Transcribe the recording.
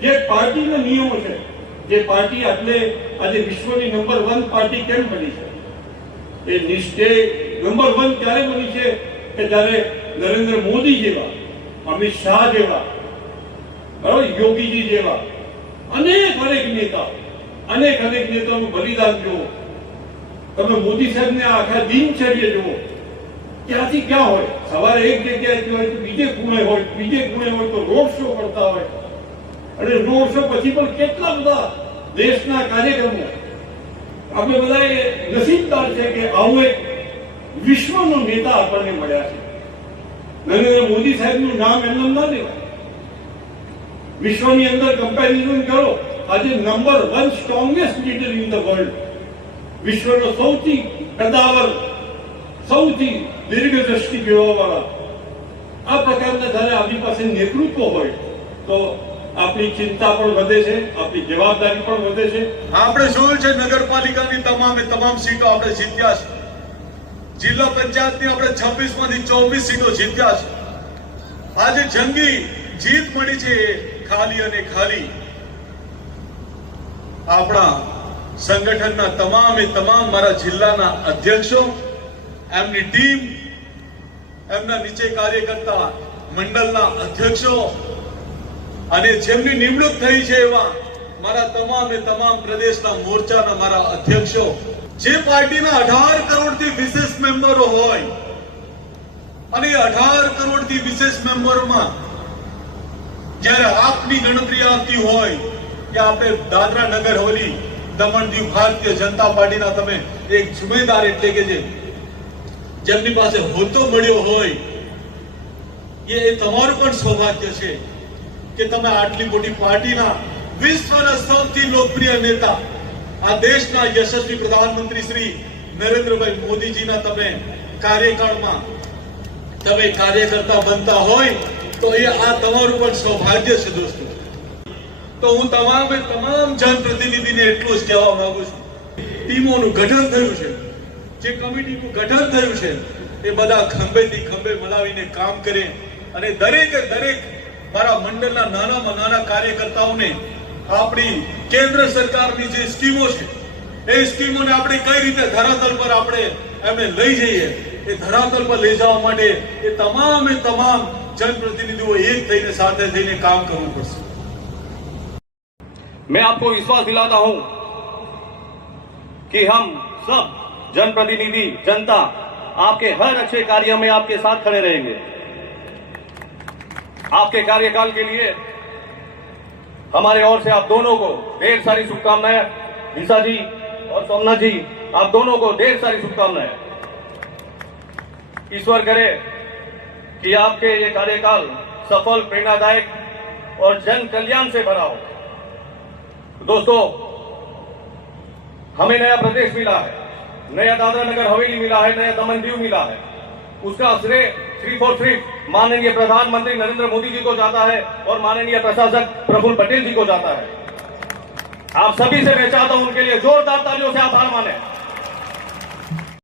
જે પાર્ટીના નિયમો છે, જે પાર્ટી એટલે આજે વિશ્વની નંબર 1 પાર્ટી કેમ બની છે, એ નિશ્ચય નંબર 1 ક્યારે બની છે કે જ્યારે નરેન્દ્ર મોદી જેવા, અમિત શાહ જેવા, બરાબર, યોગીજી જેવા અનેક નેતાઓનું બલિદાન જુઓ. તમે મોદી સાહેબને આખા દિનચર્યા જુઓ, ક્યાંથી ક્યાં હોય, સવારે એક જગ્યાએ હોય તો બીજે ખૂણે હોય તો રોડ શો કરતા હોય, અને રોડ શો પછી પણ કેટલા બધા દેશના કાર્યક્રમો. આપણે બધા નસીબદાર છે કે આવો એક વિશ્વનો નેતા આપણને મળ્યા છે. નરેન્દ્ર મોદી સાહેબનું નામ એમને ના લેવાય. વિશ્વની અંદર કમ્પેરિઝન કરો, આજે number 1 strongest leader in the world, વિશ્વનો સૌથી કદાવર, સૌથી દીર્ઘદ્રષ્ટિ જોવાવાળા, આ પ્રકારના જ્યારે આપણી પાસે નેતૃત્વ હોય તો આપણી ચિંતા પણ વધે છે, આપણી જવાબદારી પણ વધે છે. આપણે જોયું છે નગરપાલિકાની તમામ સીટો આપણે જીત્યા છે. જિલ્લા પંચાયતની આપણે 26 માંથી 24 સીટો જીત્યા છે. આજે જંગી જીત મળી છે ખાલી અને ખાલી આપણા સંગઠનના તમામ મારા જિલ્લાના અધ્યક્ષો, એમની ટીમ, એમના નીચે કાર્યકર્તા મંડળના અધ્યક્ષો અને જેમની નિમણૂક થઈ છે એવા મારા તમામ પ્રદેશના મોરચાના મારા અધ્યક્ષો, જે પાર્ટીના 18 કરોડથી વિશેષ મેમ્બરો હોય અને 18 કરોડથી વિશેષ મેમ્બરોમાં જ્યારે આપની ગણતરી આવતી હોય કે આપણે દાદરા નગર હવેલી, દમણ દીવ ભારતીય જનતા પાર્ટીના તમે એક જુમેદાર એટલે કે જેમની પાસે હોદ્દો મળ્યો હોય, એ તમારું પણ સૌભાગ્ય છે કે તમે આટલી મોટી પાર્ટીના વિશ્વના સૌથી લોકપ્રિય નેતા, આ દેશના યશસ્વી પ્રધાનમંત્રી શ્રી નરેન્દ્રભાઈ મોદીજીના તમે કાર્યકાળમાં તમે કાર્યકર્તા બનતા હોય તો એ આ તમારું પણ સૌભાગ્ય છે દોસ્તો. તો હું તમામ જનપ્રતિનિધિને એટલું જ કહેવા માંગુ છું, ટીમોનું ગઠન થયું છે, જે કમિટીનું ગઠન થયું છે, એ બધા ખંભેથી ખંભે મલાવીને કામ કરે અને દરેક મારા મંડળના નાનામાં નાના કાર્યકર્તાઓને આપણી કેન્દ્ર સરકારની જે સ્કીમો છે એ સ્કીમોને આપણે કઈ રીતે ધરાતલ પર આપણે એમને લઈ જઈએ, એ ધરાતલ પર લઈ જવા માટે એ તમામ जनप्रतिनिधियों एक थईने साथे थईने काम करવું પડશે. मैं आपको विश्वास दिलाता हूं कि हम सब जनप्रतिनिधि, जनता आपके हर अच्छे कार्य में आपके साथ खड़े रहेंगे. आपके कार्यकाल के लिए हमारे ओर से आप दोनों को ढेर सारी शुभकामनाएं. निशा जी और सोमनाथ जी, आप दोनों को ढेर सारी शुभकामनाएं. ईश्वर करे कि आपके ये कार्यकाल सफल, प्रेरणादायक और जन कल्याण से भरा हो. दोस्तों, हमें नया प्रदेश मिला है, नया दादरा नगर हवेली मिला है, नया दमन दीव मिला है. उसका श्रेय सिर्फ माननीय प्रधानमंत्री नरेंद्र मोदी जी को जाता है और माननीय प्रशासक प्रफुल्ल पटेल जी को जाता है. आप सभी से मैं चाहता हूं उनके लिए जोरदार तालियों से आभार माने.